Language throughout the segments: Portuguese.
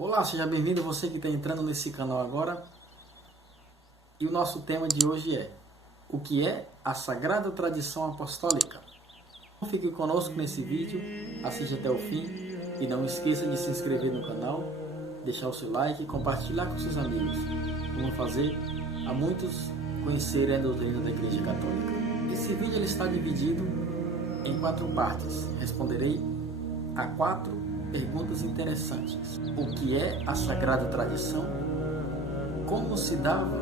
Olá, seja bem-vindo você que está entrando nesse canal agora. E o nosso tema de hoje é: o que é a Sagrada Tradição Apostólica? Fique conosco nesse vídeo, assista até o fim e não esqueça de se inscrever no canal, deixar o seu like e compartilhar com seus amigos. Vamos fazer a muitos conhecerem a doutrina da Igreja Católica. Esse vídeo ele está dividido em 4 partes. Responderei a 4 perguntas interessantes. O que é a Sagrada Tradição? Como se dava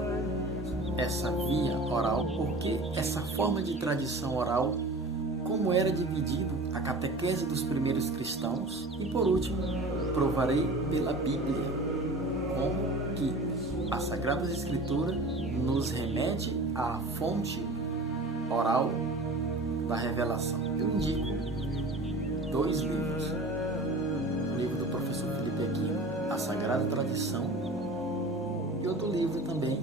essa via oral? Por que essa forma de tradição oral? Como era dividido a catequese dos primeiros cristãos? E por último, provarei pela Bíblia como que a Sagrada Escritura nos remete à fonte oral da revelação. Eu indico 2 livros. O livro do professor Felipe Aquino, A Sagrada Tradição, e outro livro também,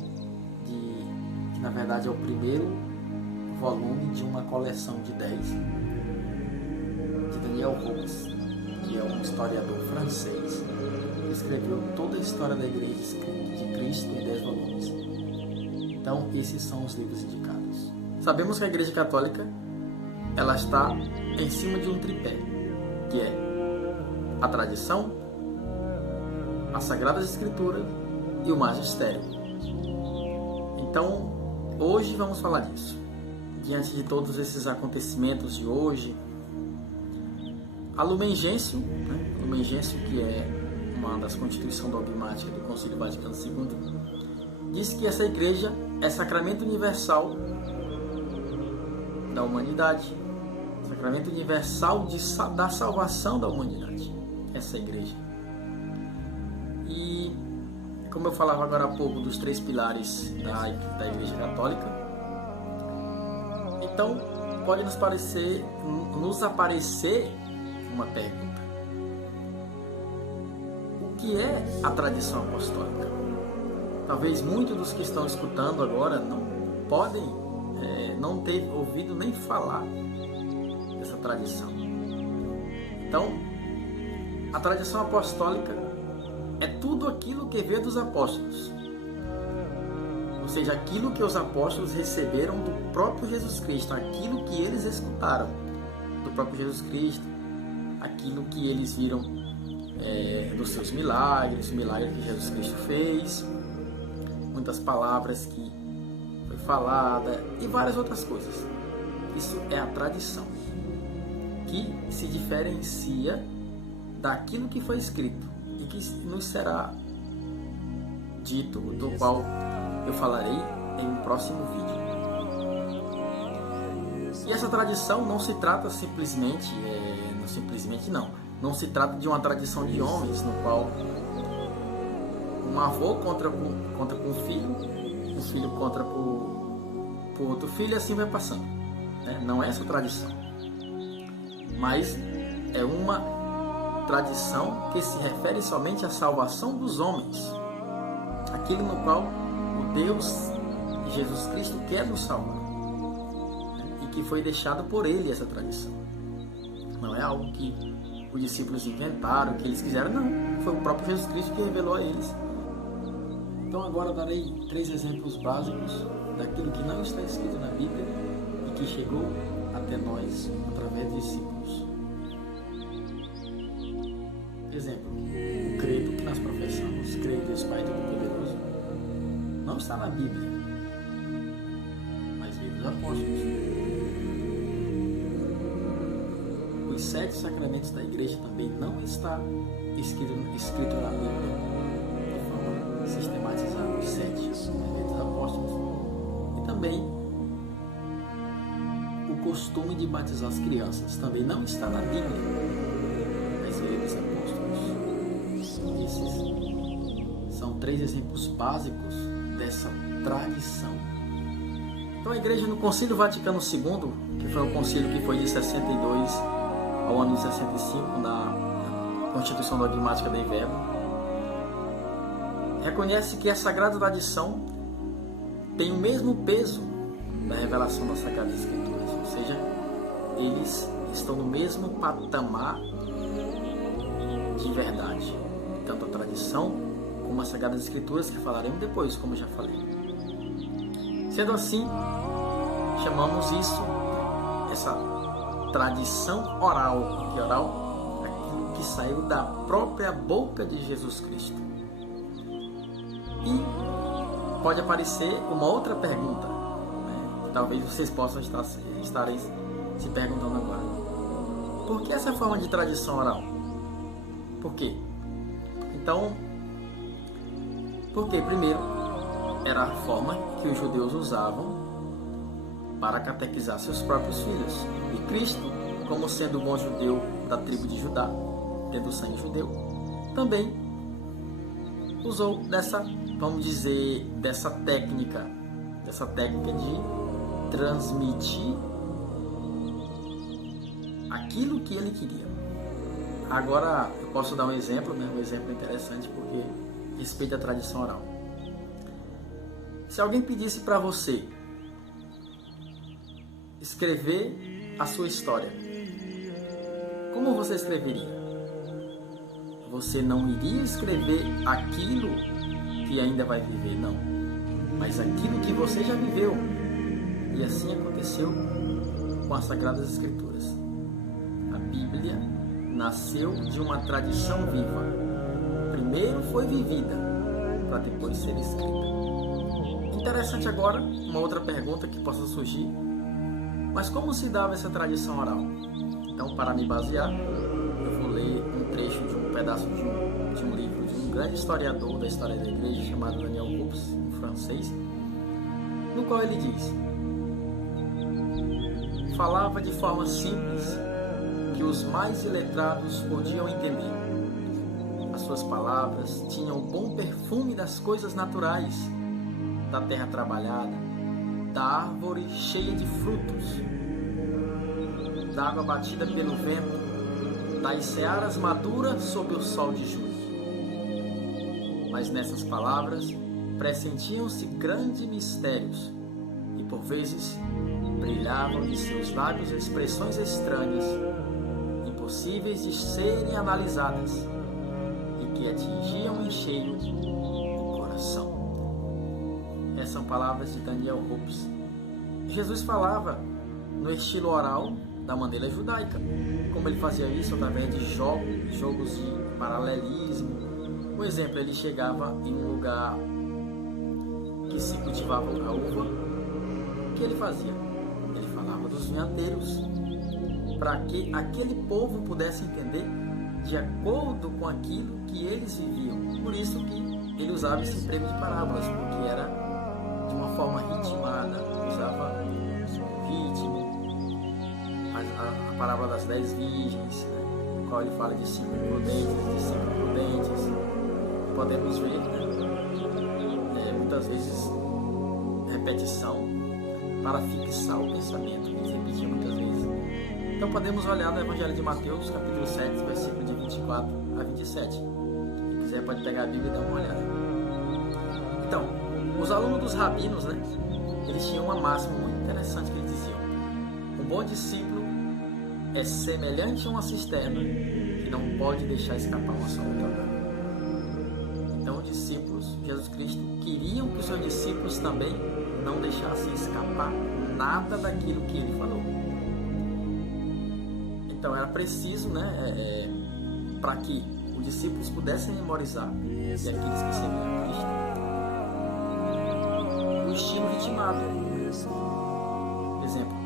que na verdade é o primeiro volume de uma coleção de 10, de Daniel Rubens, que é um historiador francês, que escreveu toda a história da Igreja de Cristo em 10 volumes. Então, esses são os livros indicados. Sabemos que a Igreja Católica ela está em cima de um tripé, que é a tradição, as Sagradas Escrituras e o magistério. Então, hoje vamos falar disso. Diante de todos esses acontecimentos de hoje, a Lumen Gentium, Lumen Gentium, que é uma das constituições dogmáticas do Concílio Vaticano II, diz que essa igreja é sacramento universal da humanidade, sacramento universal da salvação da humanidade. Essa igreja. E como eu falava agora há pouco dos 3 pilares da Igreja Católica, então pode nos aparecer uma pergunta: o que é a tradição apostólica? Talvez muitos dos que estão escutando agora não podem não ter ouvido nem falar dessa tradição. Então, a tradição apostólica é tudo aquilo que veio dos apóstolos, ou seja, aquilo que os apóstolos receberam do próprio Jesus Cristo, aquilo que eles escutaram do próprio Jesus Cristo, aquilo que eles viram dos seus milagres, os milagres que Jesus Cristo fez, muitas palavras que foi falada e várias outras coisas. Isso é a tradição, que se diferencia daquilo que foi escrito e que nos será dito, do qual eu falarei em um próximo vídeo. E essa tradição não se trata simplesmente, não se trata de uma tradição de homens, no qual um avô contra com o filho contra por outro filho, e assim vai passando, né? Não é essa tradição, mas é uma tradição que se refere somente à salvação dos homens, aquilo no qual o Deus Jesus Cristo quer nos salvar, e que foi deixado por Ele essa tradição. Não é algo que os discípulos inventaram, que eles quiseram, não, foi o próprio Jesus Cristo que revelou a eles. Então agora darei 3 exemplos básicos daquilo que não está escrito na Bíblia e que chegou até nós através dos discípulos. Exemplo, o credo que nós professamos, creio em Deus Pai Todo-Poderoso, não está na Bíblia, mas veio dos apóstolos. Os 7 sacramentos da igreja também não está escrito na Bíblia de forma sistematizada. Os 7 sacramentos dos apóstolos. E também o costume de batizar as crianças também não está na Bíblia, mas veio dos apóstolos. Esses são 3 exemplos básicos dessa tradição. Então a igreja no Concílio Vaticano II, que foi um concílio que foi de 62 ao ano de 65, na Constituição Dogmática da Inverno, reconhece que a Sagrada Tradição tem o mesmo peso da revelação das Sagradas Escrituras, ou seja, eles estão no mesmo patamar de verdade. tanto a tradição como as Sagradas Escrituras, que falaremos depois, como eu já falei. Sendo assim, chamamos isso, essa tradição oral. Que oral? Aquilo que saiu da própria boca de Jesus Cristo. E pode aparecer uma outra pergunta, né? Talvez vocês possam estarem se perguntando agora. Por que essa forma de tradição oral? Por quê? Então, porque primeiro era a forma que os judeus usavam para catequizar seus próprios filhos. E Cristo, como sendo um bom judeu da tribo de Judá, tendo sangue judeu, também usou dessa, vamos dizer, dessa técnica de transmitir aquilo que ele queria. Agora eu posso dar um exemplo, né? Um exemplo interessante porque respeita a tradição oral. Se alguém pedisse para você escrever a sua história, como você escreveria? Você não iria escrever aquilo que ainda vai viver, não, mas aquilo que você já viveu. E assim aconteceu com as Sagradas Escrituras. A Bíblia nasceu de uma tradição viva. Primeiro foi vivida, para depois ser escrita. Interessante agora, uma outra pergunta que possa surgir. Mas como se dava essa tradição oral? Então, para me basear, eu vou ler um trecho de um pedaço de um livro de um grande historiador da história da igreja, chamado Daniel Hobbes, em francês, no qual ele diz: falava de forma simples, que os mais iletrados podiam entender. As suas palavras tinham o bom perfume das coisas naturais, da terra trabalhada, da árvore cheia de frutos, da água batida pelo vento, das searas maduras sob o sol de julho. Mas nessas palavras pressentiam-se grandes mistérios e por vezes brilhavam de seus lábios expressões estranhas, impossíveis de serem analisadas e que atingiam em cheio o coração. Essas são palavras de Daniel Hobbes. Jesus falava no estilo oral da maneira judaica, como ele fazia isso através de jogos de paralelismo. Por exemplo, ele chegava em um lugar que se cultivava a uva. O que ele fazia? Ele falava dos vinhateiros, para que aquele povo pudesse entender de acordo com aquilo que eles viviam. Por isso que ele usava esse emprego de parábolas, porque era de uma forma ritmada, usava ritmo. A parábola das 10 virgens, né, no qual ele fala de 5 prudentes, de 5 prudentes. Podemos ver, muitas vezes, repetição para fixar o pensamento. Ele repetia muitas vezes. Então podemos olhar no Evangelho de Mateus, capítulo 7, versículo de 24 a 27. Quem quiser pode pegar a Bíblia e dar uma olhada. Então, os alunos dos rabinos, né, eles tinham uma máxima muito interessante que eles diziam: um bom discípulo é semelhante a uma cisterna que não pode deixar escapar uma só gota. Então os discípulos de Jesus Cristo queriam que os seus discípulos também não deixassem escapar nada daquilo que ele falou. Então era preciso, né, para que os discípulos pudessem memorizar, e aqueles que seguiam Cristo, o estilo ritmado. Por exemplo,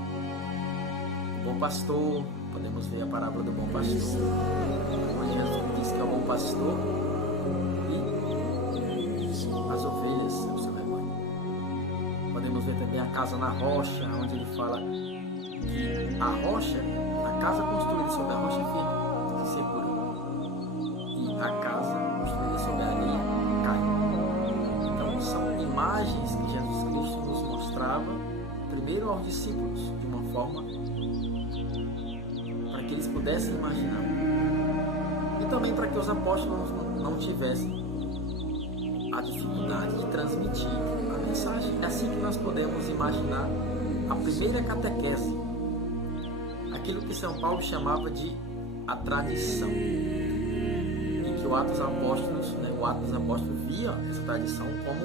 o bom pastor, podemos ver a parábola do bom pastor, onde Jesus diz que é o bom pastor e as ovelhas são o seu rebanho. Podemos ver também a casa na rocha, onde ele fala que a rocha, a casa construída sobre a rocha firme, se segura, e a casa construída sobre a areia cai. Então são imagens que Jesus Cristo nos mostrava, primeiro aos discípulos, de uma forma para que eles pudessem imaginar, e também para que os apóstolos não tivessem a dificuldade de transmitir a mensagem. É assim que nós podemos imaginar a primeira catequese, aquilo que São Paulo chamava de a tradição, em que o Atos dos Apóstolos, o Atos dos Apóstolos via essa tradição como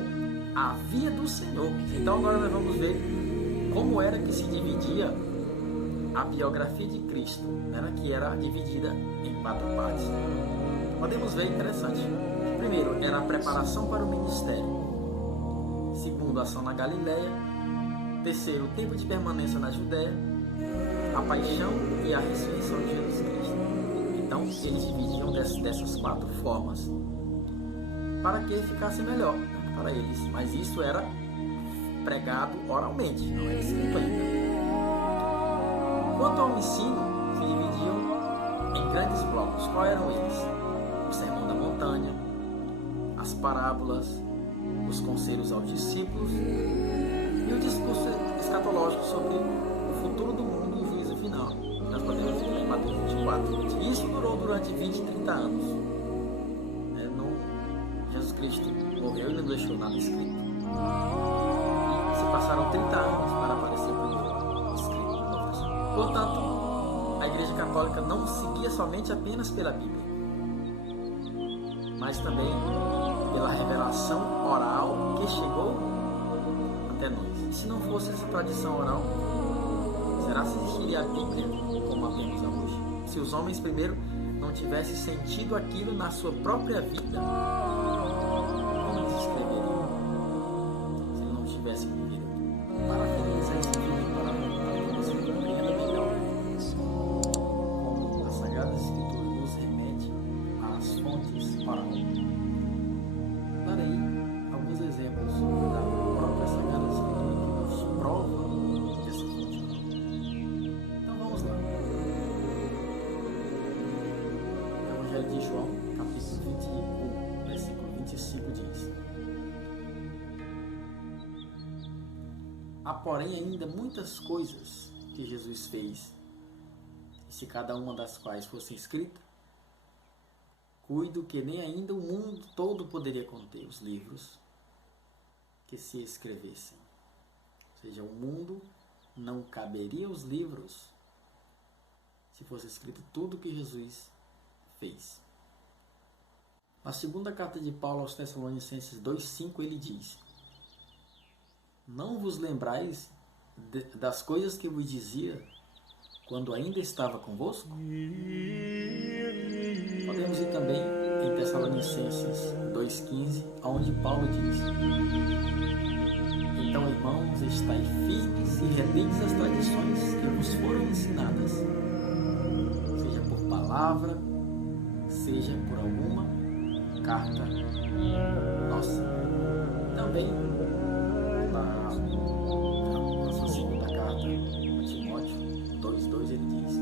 a via do Senhor. Então agora nós vamos ver como era que se dividia a biografia de Cristo, que era dividida em 4 partes. Podemos ver, interessante. Primeiro, era a preparação para o ministério. Segundo, a ação na Galileia. Terceiro, o tempo de permanência na Judéia. A paixão e a ressurreição de Jesus Cristo. Então, eles dividiam dessas 4 formas para que ficasse melhor para eles. Mas isso era pregado oralmente, não era escrito ainda. Quanto ao ensino, se dividiam em grandes blocos. Quais eram eles? O Sermão da Montanha, as parábolas, os conselhos aos discípulos e o discurso escatológico sobre o futuro do mundo e o juízo final. Nós podemos ver em Mateus 24. Isso durou durante 20, 30 anos. Jesus Cristo morreu e não deixou nada escrito. E se passaram 30 anos para aparecer o primeiro escrito do Novo Testamento. Portanto, a Igreja Católica não seguia somente apenas pela Bíblia, mas também pela revelação oral que chegou até nós. E se não fosse essa tradição oral, será que existiria a Bíblia como a temos hoje? Se os homens primeiro não tivessem sentido aquilo na sua própria vida, como eles escreveriam? Se eles não tivessem vivido para finalizar esse vídeo, para que você compreenda melhor como a Sagrada Escritura nos remete às fontes orais. Darei alguns exemplos da própria Sagrada Escritura que nos prova dessa fonte oral. Então vamos lá. Evangelho de João, capítulo 21, versículo 25 diz: Há, porém, ainda muitas coisas que Jesus fez, e se cada uma das quais fosse escrita, cuido que nem ainda o mundo todo poderia conter os livros que se escrevessem. Ou seja, o mundo não caberia os livros se fosse escrito tudo que Jesus fez. Na segunda carta de Paulo aos Tessalonicenses 2,5 ele diz: Não vos lembrais das coisas que eu vos dizia quando ainda estava convosco? Podemos ir também em Tessalonicenses 2,15, onde Paulo diz: Então, irmãos, estai firmes e retendes as tradições que vos foram ensinadas, seja por palavra, seja por alguma carta nossa. Também na sua segunda carta a Timóteo 2,2 ele diz: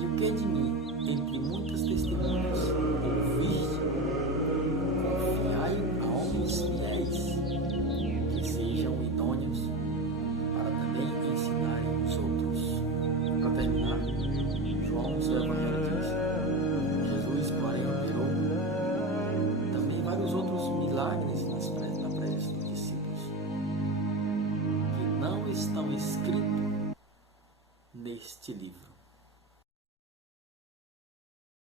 E o que de mim, entre muitas testemunhas, ouviste, confiai a homens fiéis que sejam idôneos para também ensinarem os outros. Para terminar, João, no seu Evangelho, diz: Jesus, porém, operou também vários outros milagres na presença dos discípulos, que não estão escritos neste livro.